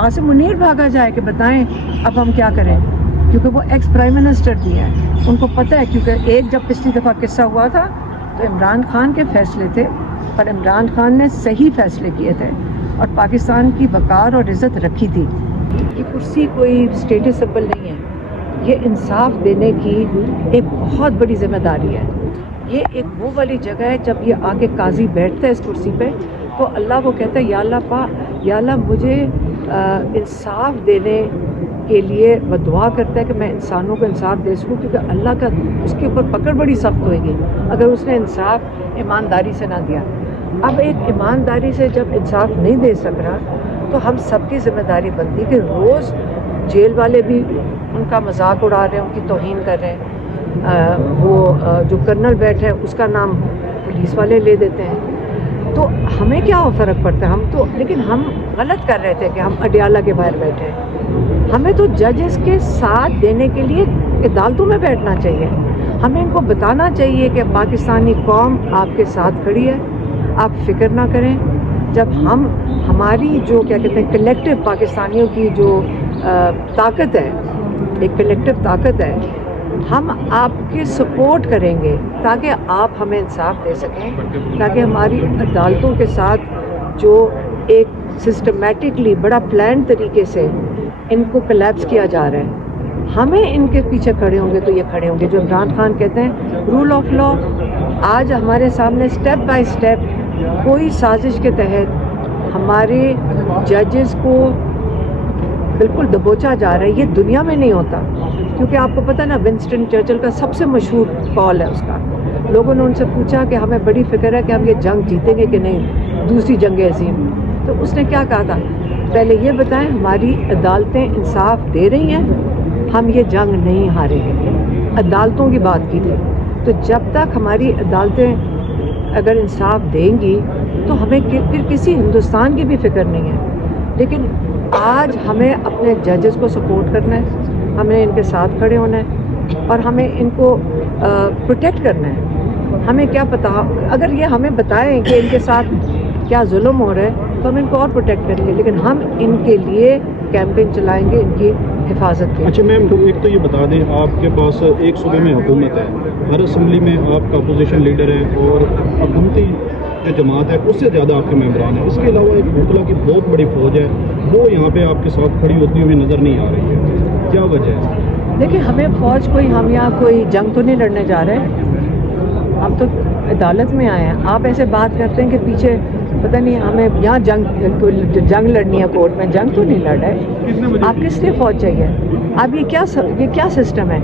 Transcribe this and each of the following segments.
आसिम मुनीर भागा जाए कि बताएं अब हम क्या करें, क्योंकि वो एक्स प्राइम मिनिस्टर भी हैं, उनको पता है, क्योंकि एक जब पिछली दफ़ा किस्सा हुआ था तो इमरान खान के फैसले थे, पर इमरान खान ने सही फैसले किए थे और पाकिस्तान की वक़ार और इज़्ज़त रखी थी। ये कुर्सी कोई स्टेटस सिंबल नहीं है, ये इंसाफ देने की एक बहुत बड़ी जिम्मेदारी है। ये एक वो वाली जगह है जब ये आके काजी बैठता है इस कुर्सी पे तो अल्लाह को कहता है या अल्लाह मुझे इंसाफ देने के लिए वो दुआ करता है कि मैं इंसानों को इंसाफ दे सकूँ, क्योंकि अल्लाह का उसके ऊपर पकड़ बड़ी सख्त होगी अगर उसने इंसाफ ईमानदारी से ना दिया। अब एक ईमानदारी से जब इंसाफ नहीं दे सक रहा तो हम सबकी जिम्मेदारी बनती कि रोज़ जेल वाले भी उनका मजाक उड़ा रहे हैं, उनकी तौहीन कर रहे हैं। वो जो कर्नल बैठे हैं उसका नाम पुलिस वाले ले देते हैं, तो हमें क्या फ़र्क पड़ता है। हम तो लेकिन हम गलत कर रहे थे कि हम अडियाला के बाहर बैठे हैं। हमें तो जजेस के साथ देने के लिए अदालतों में बैठना चाहिए। हमें इनको बताना चाहिए कि पाकिस्तानी कौम आपके साथ खड़ी है, आप फिक्र ना करें। जब हम हमारी जो क्या कहते हैं कलेक्टिव पाकिस्तानियों की जो ताकत है, एक कलेक्टिव ताकत है, हम आपकी सपोर्ट करेंगे ताकि आप हमें इंसाफ दे सकें, ताकि हमारी अदालतों के साथ जो एक सिस्टमेटिकली बड़ा प्लान तरीके से इनको कोलैप्स किया जा रहा है, हमें इनके पीछे खड़े होंगे तो ये खड़े होंगे। जो इमरान खान कहते हैं रूल ऑफ लॉ, आज हमारे सामने स्टेप बाय स्टेप कोई साजिश के तहत हमारे जजेस को बिल्कुल दबोचा जा रहा है। ये दुनिया में नहीं होता, क्योंकि आपको पता ना विंस्टन चर्चिल का सबसे मशहूर कॉल है उसका। लोगों ने उनसे पूछा कि हमें बड़ी फिक्र है कि हम ये जंग जीतेंगे कि नहीं, दूसरी जंग अज़ीम, तो उसने क्या कहा था, पहले ये बताएं हमारी अदालतें इंसाफ दे रही हैं, हम ये जंग नहीं हारेंगे। अदालतों की बात की थी। तो जब तक हमारी अदालतें अगर इंसाफ देंगी तो हमें फिर किसी हिंदुस्तान की भी फिक्र नहीं है। लेकिन आज हमें अपने जजेस को सपोर्ट करना है, हमें इनके साथ खड़े होना है और हमें इनको प्रोटेक्ट करना है। हमें क्या पता, अगर ये हमें बताएं कि इनके साथ क्या जुल्म हो रहा है तो हम इनको और प्रोटेक्ट करेंगे, लेकिन हम इनके लिए कैंपेन चलाएंगे इनकी हिफाजत के। अच्छा मैम, तो एक तो ये बता दें, आपके पास एक सूबे में हुकूमत है, हर असम्बली में आपका अपोजिशन लीडर है और हुकूमती जो जमात है उससे ज़्यादा आपके मेंबरान हैं। इसके अलावा एक भूतला की बहुत बड़ी फ़ौज है, वो यहाँ पे आपके साथ खड़ी होती हुई नज़र नहीं आ रही है, क्या वजह है? देखिए, हमें फ़ौज कोई, हम यहाँ कोई जंग तो नहीं लड़ने जा रहे हैं, हम तो अदालत में आए हैं। आप ऐसे बात करते हैं कि पीछे पता नहीं हमें यहाँ जंग लड़नी है कोर्ट में, जंग तो नहीं लड़ रहे। आप किस लिए फ़ौज चाहिए? अब ये क्या सिस्टम है?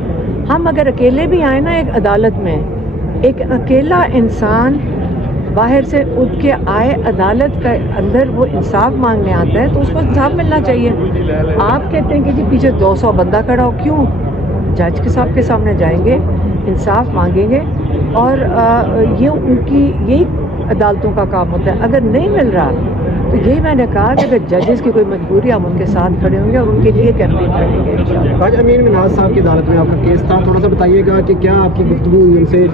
हम अगर अकेले भी आए ना एक अदालत में, एक अकेला इंसान बाहर से उठ के आए अदालत के अंदर, वो इंसाफ मांगने आता है तो उसको इंसाफ मिलना चाहिए। आप कहते हैं कि जी पीछे 200 बंदा खड़ा हो, क्यों? जज के साहब के सामने जाएंगे, इंसाफ मांगेंगे और ये उनकी यही अदालतों का काम होता है। अगर नहीं मिल रहा तो यही मैंने कहा कि अगर जजेस की कोई मजबूरी, हम उनके साथ खड़े होंगे और उनके लिए कैंपेन करेंगे। आज अमीन मिन्हाज साहब की अदालत में आपका केस था, थोड़ा सा बताइएगा कि क्या आपकी गुफ्तगू हुई उनसे,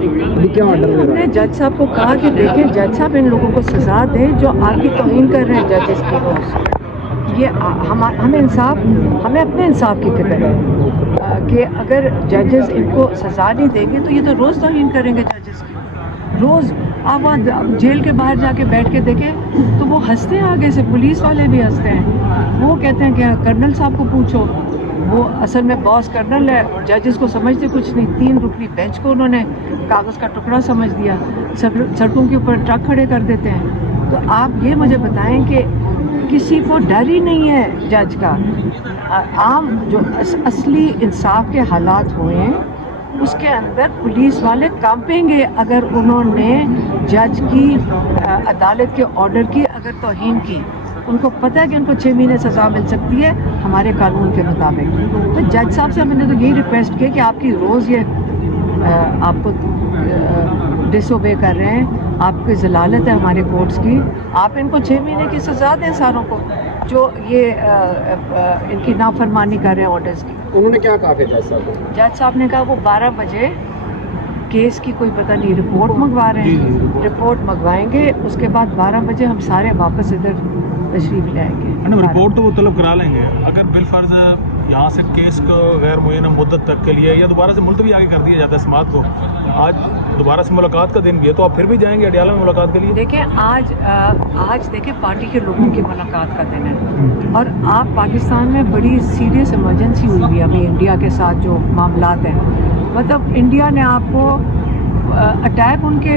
क्या ऑर्डर मिला? हमने जज साहब को कहा कि देखें जज साहब, इन लोगों को सज़ा दें जो आपकी तौहीन कर रहे हैं जजेस की रोज़। ये हमें इंसाफ, हमें अपने इंसाफ की फिक्र है कि अगर जजेस इनको सज़ा नहीं देंगे तो ये तो रोज़ तौहीन करेंगे जजेस की। रोज़ आप वहाँ जेल के बाहर जाके बैठ के देखें तो वो हंसते हैं, आगे से पुलिस वाले भी हंसते हैं। वो कहते हैं कि कर्नल साहब को पूछो, वो असल में बॉस कर्नल है, जजेस को समझते कुछ नहीं। 3 रुकनी बेंच को उन्होंने कागज़ का टुकड़ा समझ दिया, सड़कों के ऊपर ट्रक खड़े कर देते हैं। तो आप ये मुझे बताएं कि किसी को डर ही नहीं है जज का। आम जो असली इंसाफ के हालात हुए हैं उसके अंदर पुलिस वाले कांपेंगे अगर उन्होंने जज की अदालत के ऑर्डर की अगर तौहीन की। उनको पता है कि उनको 6 महीने सज़ा मिल सकती है हमारे कानून के मुताबिक। तो जज साहब से मैंने तो यही रिक्वेस्ट की कि आपकी रोज़ ये आपको डिसोबे कर रहे हैं, आपकी ज़लालत है हमारे कोर्ट्स की, आप इनको 6 महीने की सज़ा दें सारों को जो ये इनकी नाफरमानी कर रहे हैं ऑर्डर्स की। उन्होंने क्या कहा फिर जज साहब? जज साहब ने कहा वो 12 बजे केस की कोई पता नहीं रिपोर्ट मंगवा रहे हैं, रिपोर्ट मंगवाएंगे, उसके बाद 12 बजे हम सारे वापस इधर तशरीफ लाएंगे। मैडम रिपोर्ट तो वो तलब करा लेंगे, अगर बिलफर्ज यहाँ से केस को गैर मुय्यना मुद्दत तक के लिए या दोबारा से मुलतवी आगे कर दिया जाता है समाअत को, आज दोबारा से मुलाकात का दिन भी है, तो आप फिर भी जाएंगे अडियाला में मुलाकात के लिए? देखिए आज देखिए पार्टी के लोगों की मुलाकात का दिन है और आप पाकिस्तान में बड़ी सीरियस इमरजेंसी हुई हुई है अभी इंडिया के साथ जो मामलात हैं, मतलब इंडिया ने आपको अटैक उनके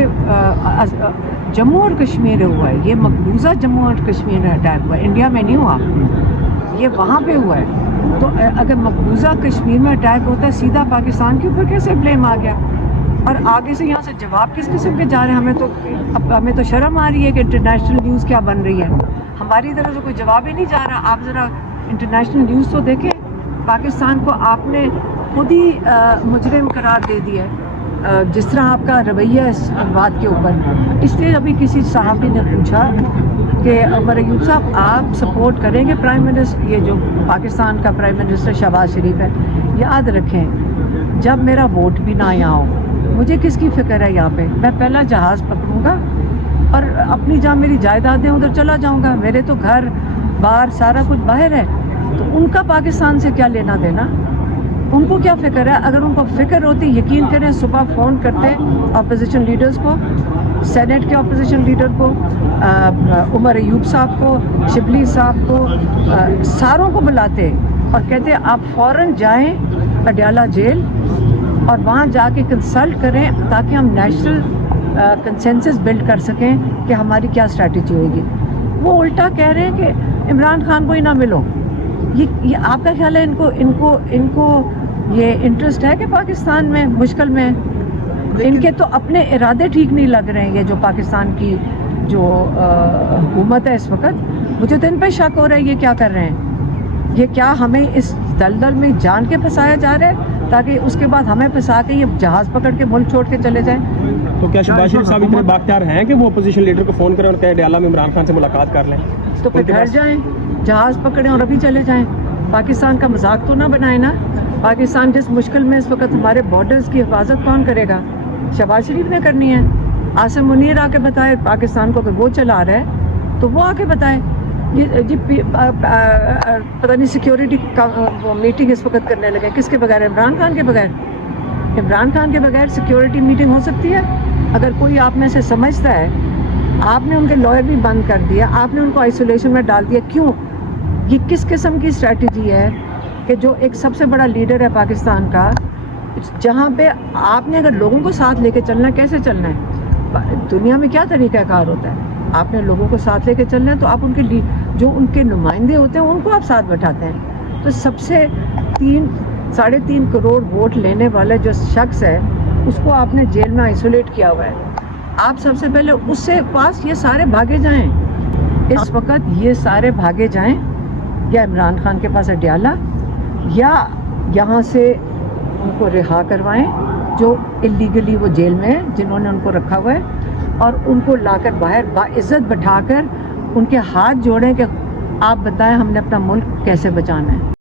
जम्मू और कश्मीर हुआ है, ये मकबूजा जम्मू और कश्मीर में अटैक हुआ है, इंडिया में नहीं हुआ, ये वहाँ पे हुआ है। तो अगर मकबूजा कश्मीर में अटैक होता है सीधा पाकिस्तान के ऊपर कैसे ब्लेम आ गया? और आगे से यहाँ से जवाब किस किस्म के जा रहे हैं? हमें तो शर्म आ रही है कि इंटरनेशनल न्यूज़ क्या बन रही है, हमारी तरफ से कोई जवाब ही नहीं जा रहा। आप ज़रा इंटरनेशनल न्यूज़ तो देखें, पाकिस्तान को आपने खुद ही मुजरिम करार दे दिया है जिस तरह आपका रवैया है इस बात के ऊपर। इसलिए अभी किसी सहाफ़ी ने पूछा कि उमर अयूब साहब आप सपोर्ट करेंगे प्राइम मिनिस्टर, ये जो पाकिस्तान का प्राइम मिनिस्टर शहबाज शरीफ है, याद रखें जब मेरा वोट भी ना यहाँ हो, मुझे किसकी फ़िक्र है यहाँ पे? मैं पहला जहाज़ पकड़ूंगा और अपनी जहाँ मेरी जायदादें उधर चला जाऊँगा, मेरे तो घर बार सारा कुछ बाहर है, तो उनका पाकिस्तान से क्या लेना देना? उनको क्या फ़िक्र है? अगर उनको फ़िक्र होती, यकीन करें सुबह फ़ोन करते अपोजिशन लीडर्स को, सेनेट के अपोजिशन लीडर को, उमर अयूब साहब को, शिबली साहब को, सारों को बुलाते और कहते आप फ़ौरन जाएं अडियाला जेल और वहाँ जाके कंसल्ट करें ताकि हम नेशनल कंसेंसस बिल्ड कर सकें कि हमारी क्या स्ट्रैटेजी होगी। वो उल्टा कह रहे हैं कि इमरान खान को ही ना मिलो। ये आपका ख्याल है इनको ये इंटरेस्ट है कि पाकिस्तान में मुश्किल में? इनके तो अपने इरादे ठीक नहीं लग रहे हैं। ये जो पाकिस्तान की जो हुकूमत है इस वक्त, मुझे तो इन पर शक हो रहा है ये क्या कर रहे हैं। ये क्या हमें इस दलदल में जान के फंसाया जा रहा है ताकि उसके बाद हमें फंसा के ये जहाज़ पकड़ के मुल्क छोड़ के चले जाएं? तो क्या शहबाज शरीफ साहब इतने बाख्तियार हैं कि वो अपोजिशन लीडर को फ़ोन करें और कहें अडियाला में इमरान खान से मुलाकात कर लें? तो फिर घर जाएं, जहाज़ पकड़ें और अभी चले जाएं। पाकिस्तान का मजाक तो ना बनाए ना। पाकिस्तान जिस मुश्किल में इस वक्त हमारे बॉर्डर्स की हिफाजत कौन करेगा? शहबाज शरीफ ने करनी है। आसिम मुनीर आके बताए पाकिस्तान को, अगर वो चला रहा है तो वो आके बताए। ये जी पता नहीं सिक्योरिटी का वो मीटिंग इस वक्त करने लगे किसके बगैर? इमरान खान के बगैर। इमरान खान के बगैर सिक्योरिटी मीटिंग हो सकती है? अगर कोई आप में से समझता है, आपने उनके लॉयर भी बंद कर दिया, आपने उनको आइसोलेशन में डाल दिया, क्यों? ये किस किस्म की स्ट्रैटेजी है कि जो एक सबसे बड़ा लीडर है पाकिस्तान का, जहाँ पे आपने अगर लोगों को साथ लेके चलना है, कैसे चलना है? दुनिया में क्या तरीक़ाकार होता है? आपने लोगों को साथ लेके चलना है तो आप उनके जो उनके नुमाइंदे होते हैं उनको आप साथ बैठाते हैं। तो सबसे 3.5 करोड़ वोट लेने वाला जो शख्स है उसको आपने जेल में आइसोलेट किया हुआ है। आप सबसे पहले उससे पास ये सारे भागे जाएं, इस वक्त ये सारे भागे जाएं, या इमरान खान के पास अडियाला, या यहाँ से उनको रिहा करवाएं जो इलीगली वो जेल में है, जिन्होंने उनको रखा हुआ है, और उनको लाकर बाहर बाइज्जत बैठाकर उनके हाथ जोड़ें कि आप बताएं हमने अपना मुल्क कैसे बचाना है।